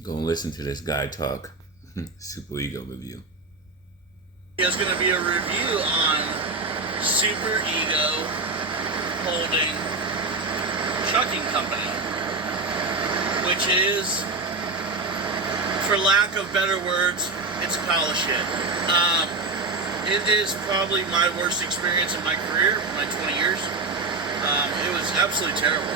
Go and listen to this guy talk. Super Ego review. There's going to be a review on Super Ego Holding Trucking Company, which is, for lack of better words, it's a pile of shit. It is probably my worst experience in my career, my 20 years. It was absolutely terrible.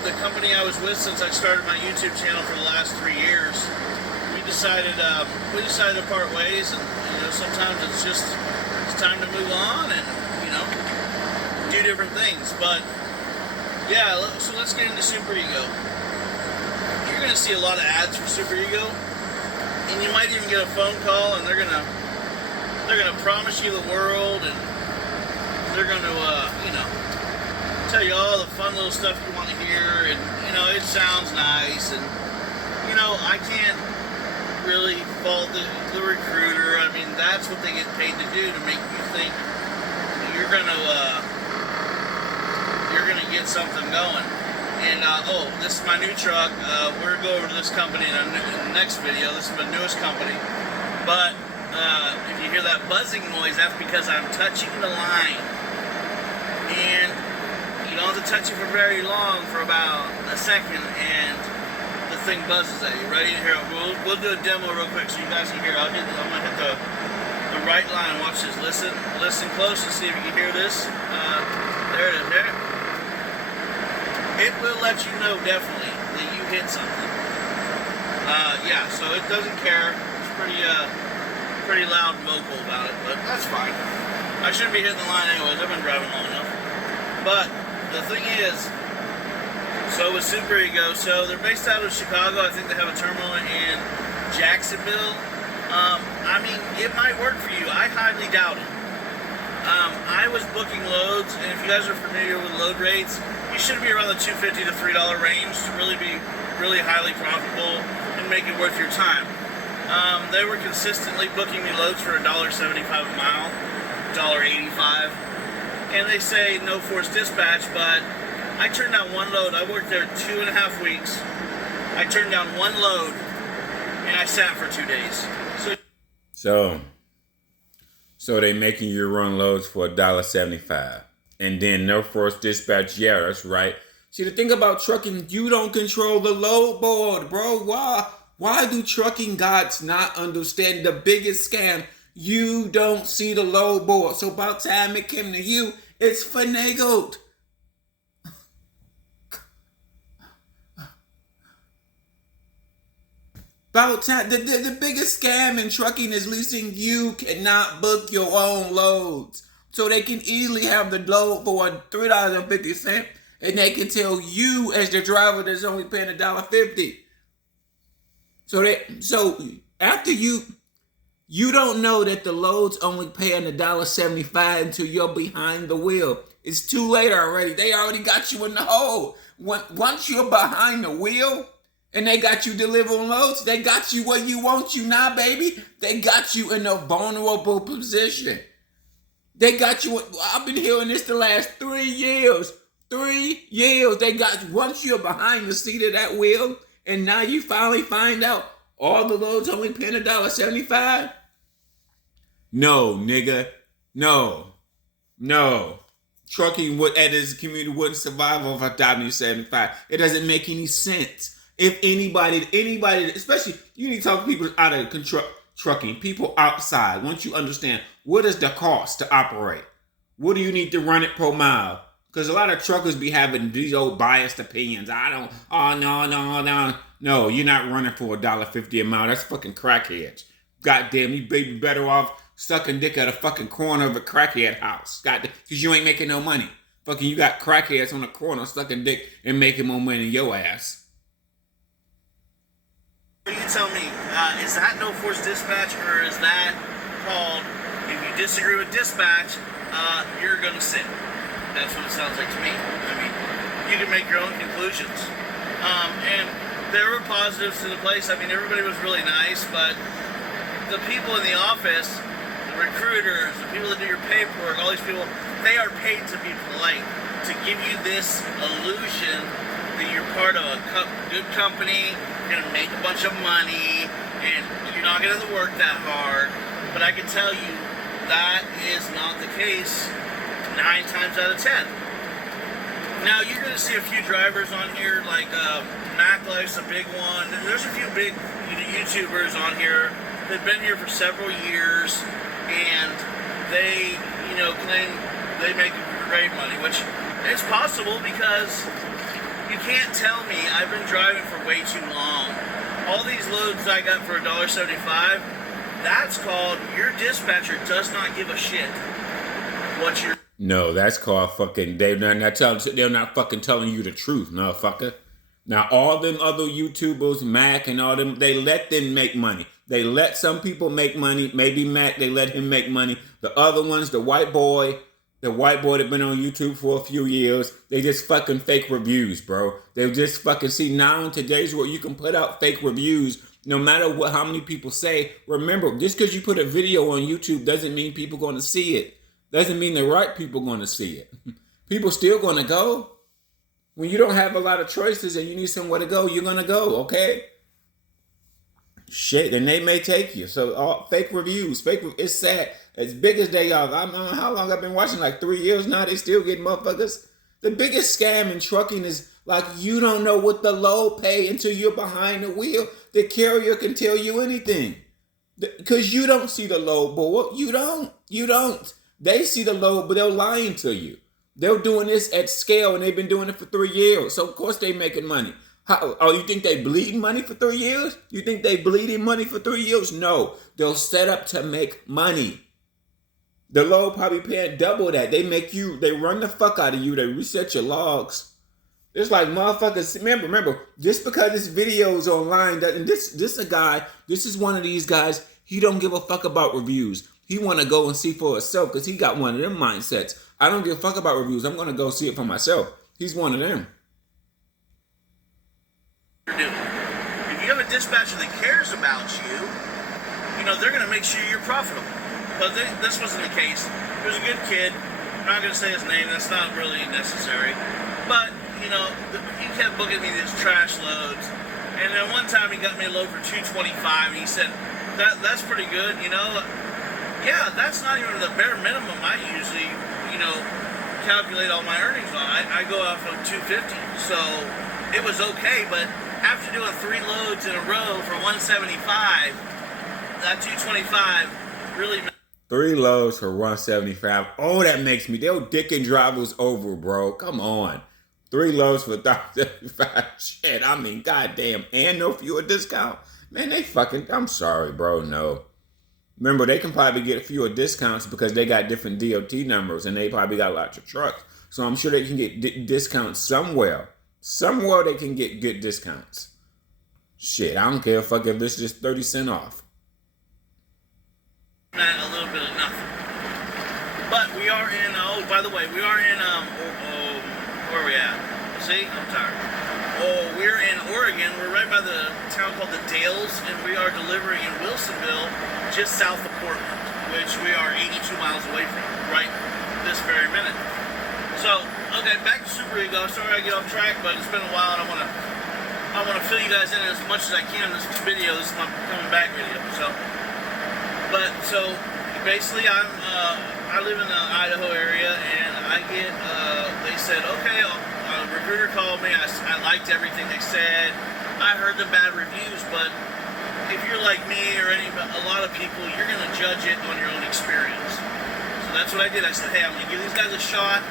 The company I was with since I started my YouTube channel for the last 3 years, we decided to part ways, and sometimes it's time to move on and do different things. But yeah, so let's get into Super Ego. You're gonna see a lot of ads for Super Ego, and you might even get a phone call, and they're gonna promise you the world, and they're gonna tell you all the fun little stuff you want to hear, and it sounds nice, and I can't really fault the recruiter. I mean, that's what they get paid to do, to make you think you're gonna get something going. And this is my new truck. We're gonna go over to this company in the next video. This is my newest company, but if you hear that buzzing noise, that's because I'm touching the line, and you don't have to touch it for very long, for about a second, and the thing buzzes at you. Ready? Here, we'll do a demo real quick so you guys can hear. I'm gonna hit the right line. Watch this. Listen close to see if you can hear this. There it is. There. It will let you know definitely that you hit something. Yeah. So it doesn't care. It's pretty loud and vocal about it, but that's fine. I shouldn't be hitting the line anyways. I've been driving long enough. But the thing is, so with Super Ego, so they're based out of Chicago. I think they have a terminal in Jacksonville. I mean, it might work for you. I highly doubt it. I was booking loads, and if you guys are familiar with load rates, you should be around the $2.50 to $3 range to really be really highly profitable and make it worth your time. They were consistently booking me loads for $1.75 a mile, $1.85. And they say no forced dispatch, but I turned down one load. I worked there 2.5 weeks. I turned down one load, and I sat for 2 days. So they making you run loads for $1.75, and then no forced dispatch. Yeah, that's right. See, the thing about trucking, you don't control the load board, bro. Why do trucking gods not understand the biggest scam? You don't see the load board. So by the time it came to you, it's finagled. About time, the biggest scam in trucking is leasing. You cannot book your own loads. So they can easily have the load for $3.50, and they can tell you as the driver that's only paying $1.50. So after you don't know that the load's only paying $1.75 until you're behind the wheel. It's too late already. They already got you in the hole. Once you're behind the wheel and they got you delivering loads, they got you where you want you now, baby. They got you in a vulnerable position. They got you. I've been hearing this the last 3 years. 3 years. They got you. Once you're behind the seat of that wheel, and now you finally find out all the loads only paying $1.75. No, nigga. No. Trucking at this community wouldn't survive off $1.75. It doesn't make any sense. If anybody, especially, you need to talk to people out of trucking, people outside. Once you understand, what is the cost to operate? What do you need to run it per mile? Because a lot of truckers be having these old biased opinions. No, you're not running for $1.50 a mile. That's fucking crackheads. Goddamn, you be better off sucking dick at a fucking corner of a crackhead house. Goddamn, because you ain't making no money. Fucking, you got crackheads on the corner sucking dick and making more money than your ass. You tell me, is that no forced dispatch, or is that called, if you disagree with dispatch, you're gonna sit? That's what it sounds like to me. I mean, you can make your own conclusions. And there were positives to the place. I mean, everybody was really nice, but the people in the office, the recruiters, the people that do your paperwork, all these people, they are paid to be polite, to give you this illusion that you're part of a good company, you're gonna make a bunch of money, and you're not gonna have to work that hard. But I can tell you that is not the case 9 times out of 10. Now you're gonna see a few drivers on here, like Mac Life's a big one. There's a few big YouTubers on here that've been here for several years, and they, claim they make great money, which is possible because you can't tell me I've been driving for way too long. All these loads I got for $1.75, that's called your dispatcher does not give a shit what you're. No, that's called fucking. They're not fucking telling you the truth, motherfucker. Now all them other YouTubers, Mac and all them, they let them make money. They let some people make money. Maybe Mac, they let him make money. The other ones, the white boy that been on YouTube for a few years, they just fucking fake reviews, bro. They just fucking see now in today's world, you can put out fake reviews no matter how many people say. Remember, just because you put a video on YouTube doesn't mean people going to see it. Doesn't mean the right people going to see it. People still going to go. When you don't have a lot of choices and you need somewhere to go, you're going to go, okay? Shit, and they may take you. So all fake reviews, it's sad. As big as they are, I don't know how long I've been watching, like 3 years now, they still get motherfuckers. The biggest scam in trucking is like you don't know what the load pay until you're behind the wheel. The carrier can tell you anything. Because you don't see the load, boy. You don't. They see the load, but they're lying to you. They're doing this at scale, and they've been doing it for 3 years. So, of course, they making money. You think they bleeding money for 3 years? You think they bleeding money for 3 years? No. They'll set up to make money. The load probably paying double that. They run the fuck out of you. They reset your logs. It's like motherfuckers. Remember, just because this video is online, this is one of these guys, he don't give a fuck about reviews. He want to go and see for himself because he got one of them mindsets. I don't give a fuck about reviews. I'm going to go see it for myself. He's one of them. If you have a dispatcher that cares about you, they're going to make sure you're profitable. But this wasn't the case. He was a good kid. I'm not going to say his name. That's not really necessary. But, he kept booking me these trash loads. And then one time he got me a load for $225. And he said, that's pretty good, Yeah, that's not even the bare minimum I usually, calculate all my earnings on. I go off of $250, so it was okay. But after doing 3 loads in a row for $175, that $225 really. 3 loads for $175. Oh, that makes me. They're dicking drivers over, bro. Come on. 3 loads for $175. Shit, I mean, goddamn, and no fuel discount. Man, they fucking. I'm sorry, bro. No. Remember, they can probably get fewer discounts because they got different DOT numbers and they probably got lots of trucks. So I'm sure they can get discounts somewhere. Somewhere they can get good discounts. Shit, I don't care if it's just 30 cents off. A little bit of nothing. But we are in, by the way, we are in, where are we at? See, I'm tired. We're in Oregon. We're right by the town called the Dales, and we are delivering in Wilsonville, just south of Portland, which we are 82 miles away from, right this very minute. So, okay, back to Super Ego. Sorry I get off track, but it's been a while, and I want to fill you guys in as much as I can in this video. This is my coming back video. So basically, I live in the Idaho area, and I get. They said, okay. A recruiter called me. I liked everything they said. I heard the bad reviews, but if you're like me or a lot of people, you're going to judge it on your own experience. So that's what I did. I said, hey, I'm going to give these guys a shot.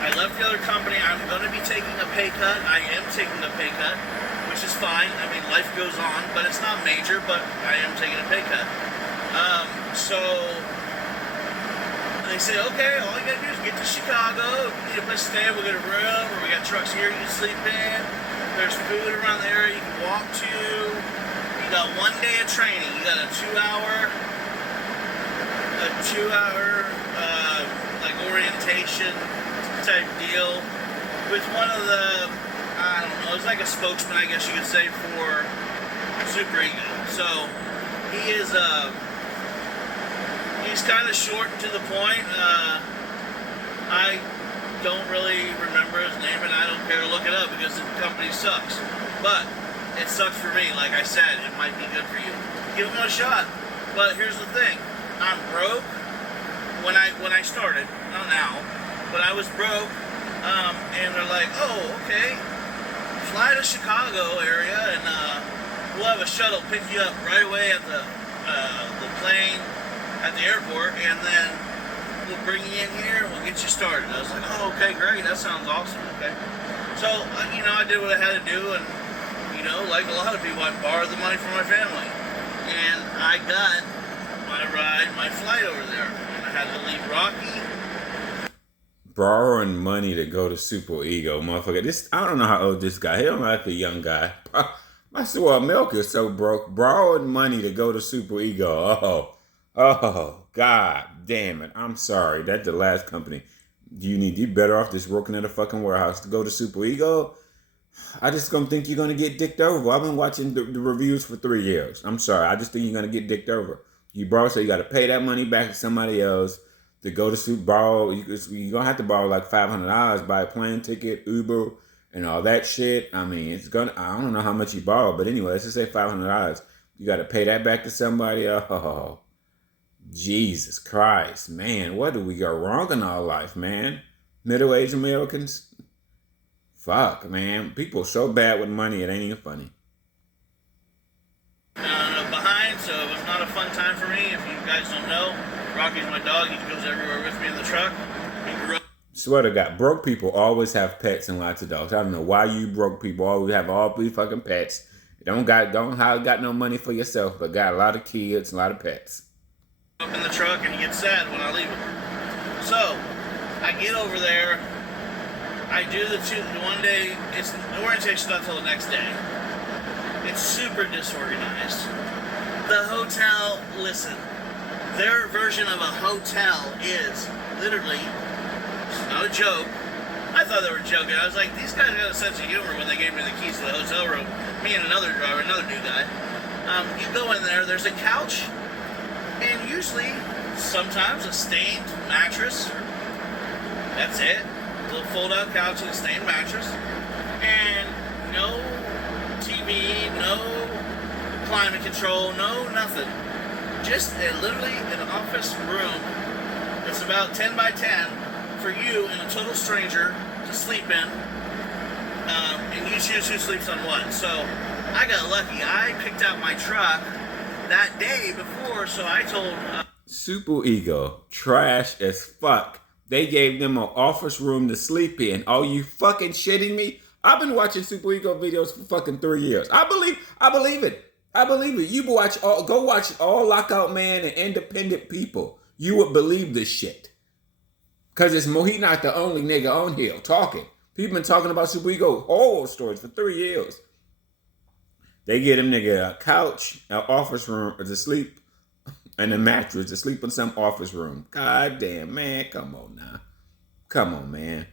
I left the other company. I'm going to be taking a pay cut. I am taking a pay cut, which is fine. I mean, life goes on, but it's not major, but I am taking a pay cut. So they say, okay, all you gotta do is get to Chicago. If you need a place to stay, we'll get a room, or we got trucks here you can sleep in. There's food around the area you can walk to. You got 1 day of training. You got a two hour like orientation type deal with one of the, I don't know, it's like a spokesman, I guess you could say, for Super Ego. So he is he's kind of short and to the point. don't really remember his name, and I don't care to look it up because the company sucks. But it sucks for me. Like I said, it might be good for you. Give them a shot. But here's the thing: I'm broke. When I started, not now, but I was broke, and they're like, oh, okay, fly to Chicago area, and we'll have a shuttle pick you up right away at the plane at the airport, and then we'll bring you in here and we'll get you started. I was like, oh, okay, great, that sounds awesome. Okay, so I did what I had to do, and like a lot of people, I borrowed the money from my family, and I got my flight over there. I had to leave Rocky. Borrowing money to go to Super Ego, motherfucker. I don't know how old this guy. He don't like a young guy. I swear, America is so broke. Borrowing money to go to Super Ego. Oh, god damn it. I'm sorry. That's the last company. You better off just working at a fucking warehouse to go to Super Ego. I just gonna think you're gonna get dicked over. I've been watching the reviews for 3 years. I'm sorry. I just think you're gonna get dicked over. You borrow, so you got to pay that money back to somebody else to go to borrow. You're gonna have to borrow like $500, buy a plane ticket, Uber, and all that shit. I mean, I don't know how much you borrow, but anyway, let's just say $500. You got to pay that back to somebody. Oh, Jesus Christ, man, what do we go wrong in our life, man? Middle-aged Americans. Fuck, man, people so bad with money, it ain't even funny. Behind, so it was not a fun time for me. If you guys don't know, Rocky's my dog. He goes everywhere with me in the truck. He grew up. Swear to God, broke people always have pets and lots of dogs. I don't know why you broke people always have all these fucking pets. You don't got no money for yourself, but got a lot of kids, a lot of pets. Up in the truck, and he gets sad when I leave him. So I get over there. I do the one day. The orientation's not until the next day. It's super disorganized. The hotel, listen, their version of a hotel is literally, it's not a joke. I thought they were joking. I was like, these guys got a sense of humor when they gave me the keys to the hotel room. Me and another driver, another new guy. You go in there, there's a couch, and usually, sometimes a stained mattress. That's it. A little fold-out couch and a stained mattress. And no TV, no climate control, no nothing. Just literally an office room that's about 10 by 10 for you and a total stranger to sleep in. And you choose who sleeps on what. So I got lucky. I picked out my truck that day before, so I told... Super Ego, trash as fuck. They gave them an office room to sleep in. Are you fucking shitting me? I've been watching Super Ego videos for fucking 3 years. I believe it. I believe it. You go watch all Lockout Man and Independent People. You would believe this shit. Cause he not the only nigga on here talking. People been talking about Super Ego horror stories for 3 years. They get them nigga a couch, an office room to sleep, and a mattress to sleep in some office room. God damn, man, come on now. Come on, man.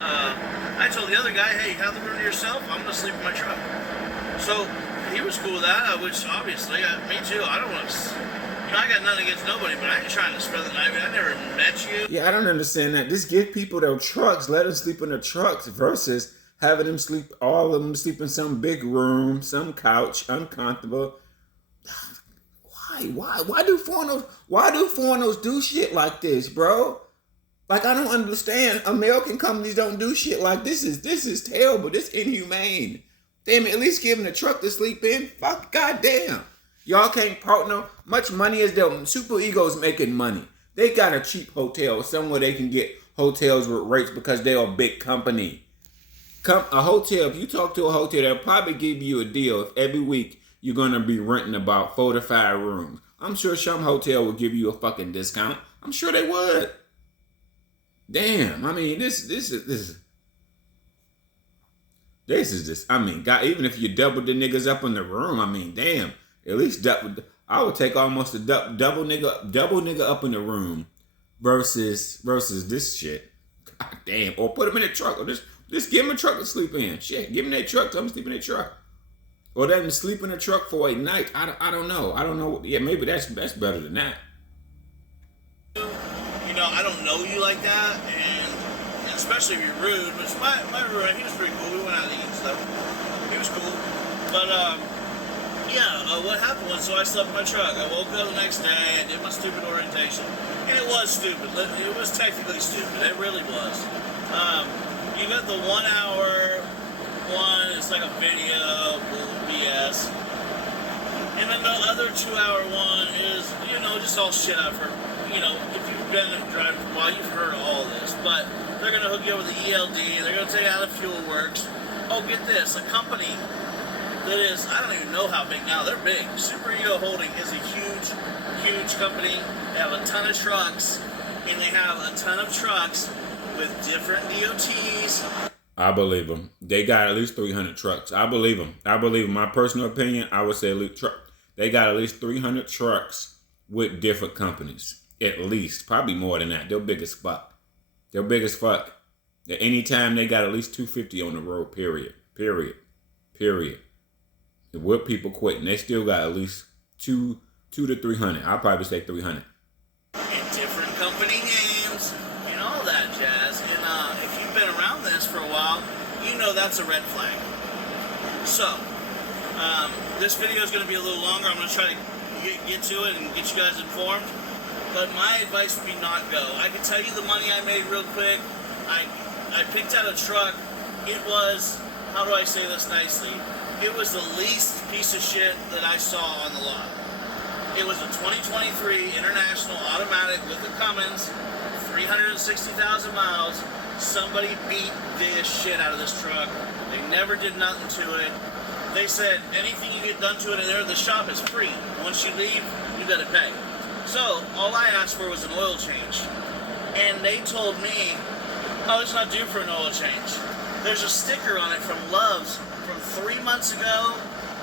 I told the other guy, hey, have the room to yourself. I'm going to sleep in my truck. So he was cool with that, which obviously, me too. I don't want to, I got nothing against nobody, but I ain't trying to spend the night. I never met you. Yeah, I don't understand that. Just give people their trucks. Let them sleep in their trucks versus having them sleep, all of them sleep in some big room, some couch, uncomfortable. Why do foreigners do shit like this, bro? Like, I don't understand. American companies don't do shit like this. This is terrible. This is inhumane. Damn it, at least give them a truck to sleep in. Fuck, goddamn. Y'all can't partner. Much money is them. Super Ego's making money. They got a cheap hotel somewhere they can get hotels with rates because they're a big company. A hotel, if you talk to a hotel, they'll probably give you a deal if every week you're going to be renting about 4 to 5 rooms. I'm sure some hotel will give you a fucking discount. I'm sure they would. Damn, I mean, this is just, I mean, God, even if you double the niggas up in the room, I mean, damn, at least double. I would take almost a double nigga up in the room versus this shit. God damn, or put them in a truck, or just give them a truck to sleep in. Shit, give them their truck, tell them to sleep in their truck, or let them sleep in a truck for a night. I don't know. Yeah, maybe that's better than that. I don't know you like that, and especially if you're rude. Which my roommate, he was pretty cool. We went out to eat and stuff. He was cool. But what happened was, so I slept in my truck. I woke up the next day. I did my stupid orientation, and it was stupid. It was technically stupid. It really was. You got the 1 hour one. It's like a video, BS. And then the other 2 hour one is, just all shit I've heard. If you've been driving for a while, you've heard all this. But they're going to hook you up with the ELD. They're going to tell you how the fuel works. Oh, get this. A company that is, I don't even know how big now. They're big. Super Ego Holding is a huge, huge company. They have a ton of trucks. And they have a ton of trucks with different DOTs. I believe them. They got at least 300 trucks. I believe them. My personal opinion, I would say they got at least 300 trucks with different companies. At least. Probably more than that. They're big as fuck. At any time, they got at least 250 on the road, period. With people quitting, they still got at least 2 to 300. I'll probably say 300. And different company names and all that jazz. And if you've been around this for a while, you know that's a red flag. So, this video is going to be a little longer. I'm going to try to get to it and get you guys informed. But my advice would be not go. I can tell you the money I made real quick. I picked out a truck. It was, how do I say this nicely? It was the least piece of shit that I saw on the lot. It was a 2023 International Automatic with the Cummins, 360,000 miles. Somebody beat the shit out of this truck. They never did nothing to it. They said anything you get done to it in there, the shop is free. Once you leave, you gotta pay. So all I asked for was an oil change. And they told me, oh, it's not due for an oil change. There's a sticker on it from Love's from 3 months ago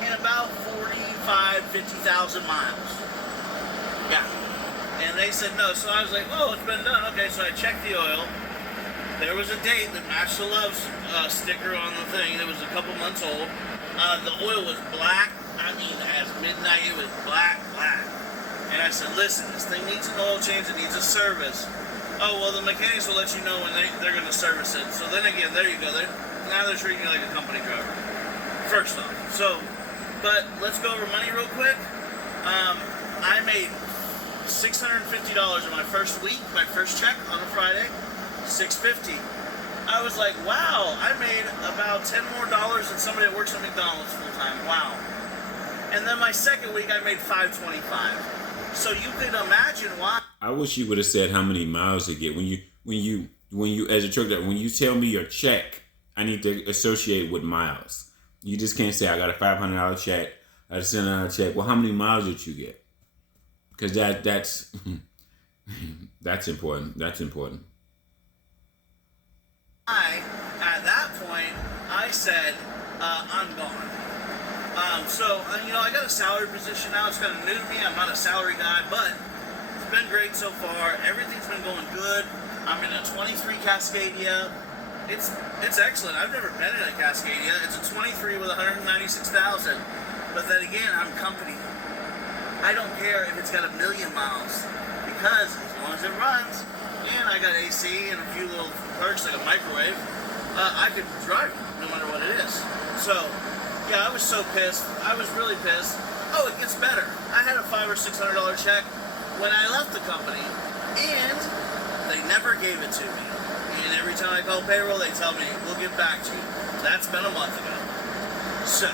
and about 50,000 miles. Yeah. And they said no. So I was like, oh, it's been done. Okay, so I checked the oil. There was a date that matched the Love's sticker on the thing. It was a couple months old. The oil was black. I mean, as midnight, it was black. And I said, listen, this thing needs an oil change. It needs a service. Oh, well, the mechanics will let you know when they're going to service it. So then again, there you go. Now they're treating you like a company driver. First off. So, but let's go over money real quick. I made $650 in my first week, my first check on a Friday. $650. I was like, wow, I made about $10 more than somebody that works at McDonald's full time. Wow. And then my second week, I made $525. So you can imagine why. I wish you would have said how many miles you get when you as a truck driver. When you tell me your check, I need to associate with miles. You just can't say I got a $500 check, I just sent out a check. Well, how many miles did you get? Because that's that's important. That's important. At that point, I said, I'm gone. I got a salary position now. It's kind of new to me. I'm not a salary guy, but it's been great so far. Everything's been going good. I'm in a 23 Cascadia. It's excellent. I've never been in a Cascadia. It's a 23 with 196,000. But then again, I'm company. I don't care if it's got 1 million miles because as long as it runs, and I got AC and a few little perks like a microwave, I could drive no matter what it is. So, yeah, I was so pissed. I was really pissed. Oh, it gets better. I had a $500 or $600 check when I left the company, and they never gave it to me. And every time I call payroll, they tell me, we'll get back to you. That's been a month ago. So,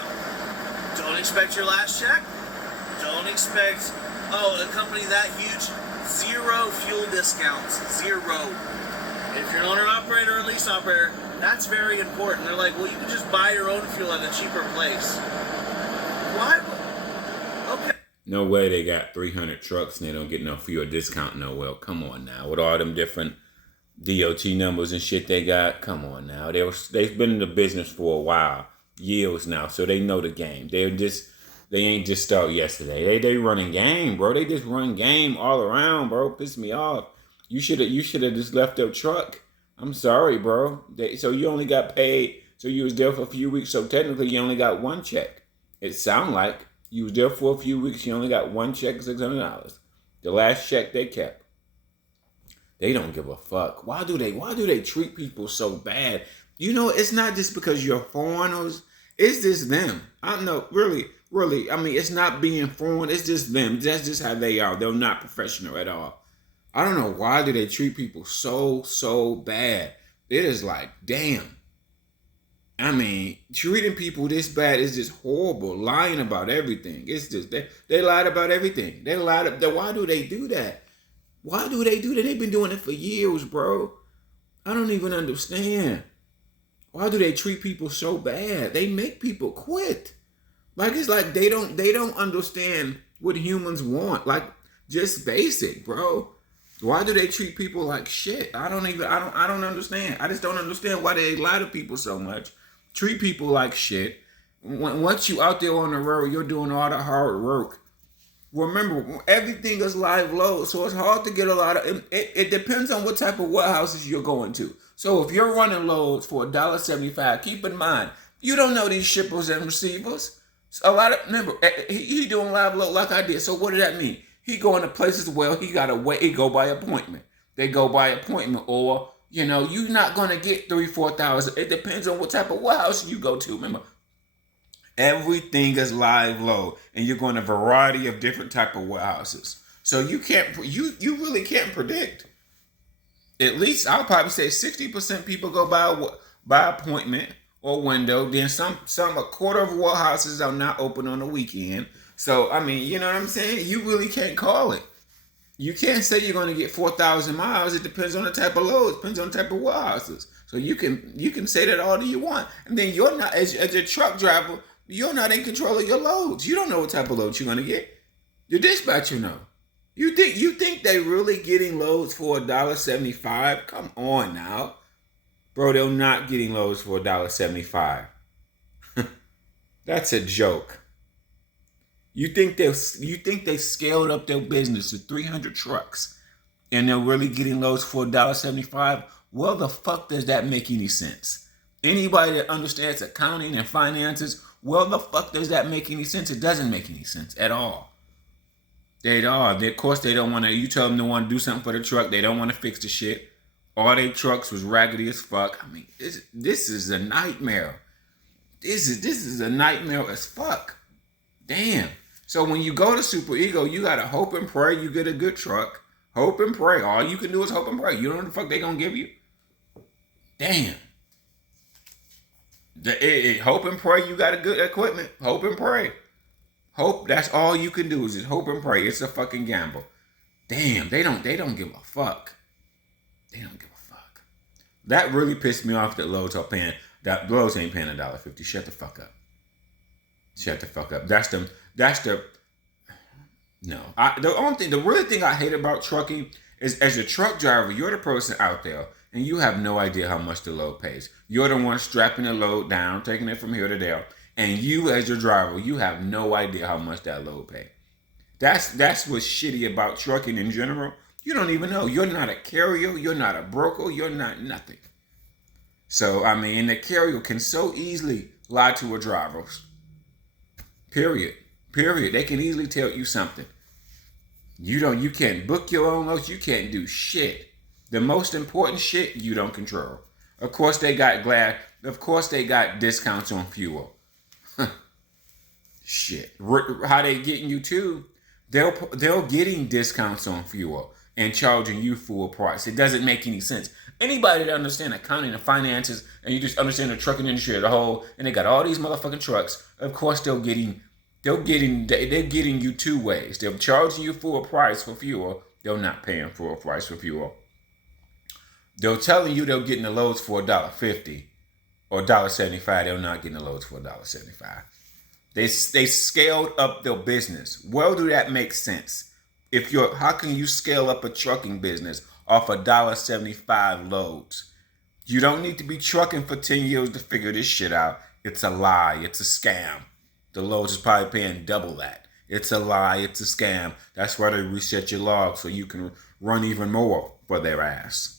don't expect your last check. Don't expect, a company that huge, 0 fuel discounts. 0. If you're an owner-operator or lease operator, that's very important. They're like, well, you can just buy your own fuel at a cheaper place. Why? Okay. No way they got 300 trucks and they don't get no fuel discount. No, well, come on now. With all them different DOT numbers and shit they got, come on now. They've been in the business for a while, years now, so they know the game. They ain't just start yesterday. They running game, bro. They just run game all around, bro. Piss me off. You should have just left your truck. I'm sorry, bro. So you only got paid. So you was there for a few weeks. So technically you only got one check. It sound like you was there for a few weeks. You only got one check, $600. The last check they kept. They don't give a fuck. Why do they treat people so bad? You know, it's not just because you're foreigners. It's just them. I don't know, really. I mean, it's not being foreign. It's just them. That's just how they are. They're not professional at all. I don't know why do they treat people so bad. It is like, damn. I mean, treating people this bad is just horrible. Lying about everything. It's just they lied about everything. They lied. Why do they do that? Why do they do that? They've been doing it for years, bro. I don't even understand. Why do they treat people so bad? They make people quit. Like it's like they don't understand what humans want. Like just basic, bro. Why do they treat people like shit? I don't understand. I just don't understand why they lie to people so much. Treat people like shit. Once you out there on the road, you're doing all the hard work. Remember, everything is live load, so it's hard to get a lot of. It depends on what type of warehouses you're going to. So if you're running loads for $1.75, keep in mind you don't know these shippers and receivers. A lot of remember he doing live load like I did. So what does that mean? He going to places where he gotta wait. He go by appointment. They go by appointment, or you're not gonna get 3,000-4,000. It depends on what type of warehouse you go to. Remember, everything is live load, and you're going to a variety of different type of warehouses. So you really can't predict. At least I'll probably say 60% people go by appointment or window. Then a quarter of warehouses are not open on the weekend. So I mean, you know what I'm saying? You really can't call it. You can't say you're going to get 4,000 miles. It depends on the type of load. It depends on the type of warehouses. So you can say that all you want, and then you're not as a truck driver. You're not in control of your loads. You don't know what type of loads you're gonna get. Your dispatcher know. You think they really getting loads for $1.75? Come on now, bro. They're not getting loads for $1.75. That's a joke. You think they scaled up their business to 300 trucks, and they're really getting loads for $1.75? Well, the fuck does that make any sense? Anybody that understands accounting and finances, well, the fuck does that make any sense? It doesn't make any sense at all. Of course, they don't want to. You tell them they want to do something for the truck. They don't want to fix the shit. All their trucks was raggedy as fuck. I mean, this is a nightmare. This is a nightmare as fuck. Damn. So when you go to Super Ego, you gotta hope and pray you get a good truck. Hope and pray. All you can do is hope and pray. You know what the fuck they gonna give you? Damn. Hope and pray you got a good equipment. Hope and pray. Hope, that's all you can do is just hope and pray. It's a fucking gamble. Damn, they don't give a fuck. They don't give a fuck. That really pissed me off that Lowe's ain't paying $1.50. Shut the fuck up. Shut the fuck up. The real thing I hate about trucking is, as a truck driver, you're the person out there and you have no idea how much the load pays. You're the one strapping the load down, taking it from here to there, and you, as your driver, you have no idea how much that load pays. That's what's shitty about trucking in general. You don't even know. You're not a carrier. You're not a broker. You're not nothing. So, I mean, the carrier can so easily lie to a driver. Period. They can easily tell you something. You can't book your own loads. You can't do shit. The most important shit you don't control. Of course they got discounts on fuel. Shit. How they getting you too? They're getting discounts on fuel and charging you full price. It doesn't make any sense. Anybody that understands accounting and finances, and you just understand the trucking industry as a whole, and they got all these motherfucking trucks, of course they're getting you two ways. They're charging you full price for fuel. They're not paying full price for fuel. They're telling you they're getting the loads for $1.50 or $1.75. They're not getting the loads for $1.75. They scaled up their business. Well, do that make sense? How can you scale up a trucking business off $1.75 loads? You don't need to be trucking for 10 years to figure this shit out. It's a lie. It's a scam. The loads is probably paying double that. It's a lie. It's a scam. That's why they reset your log so you can run even more for their ass.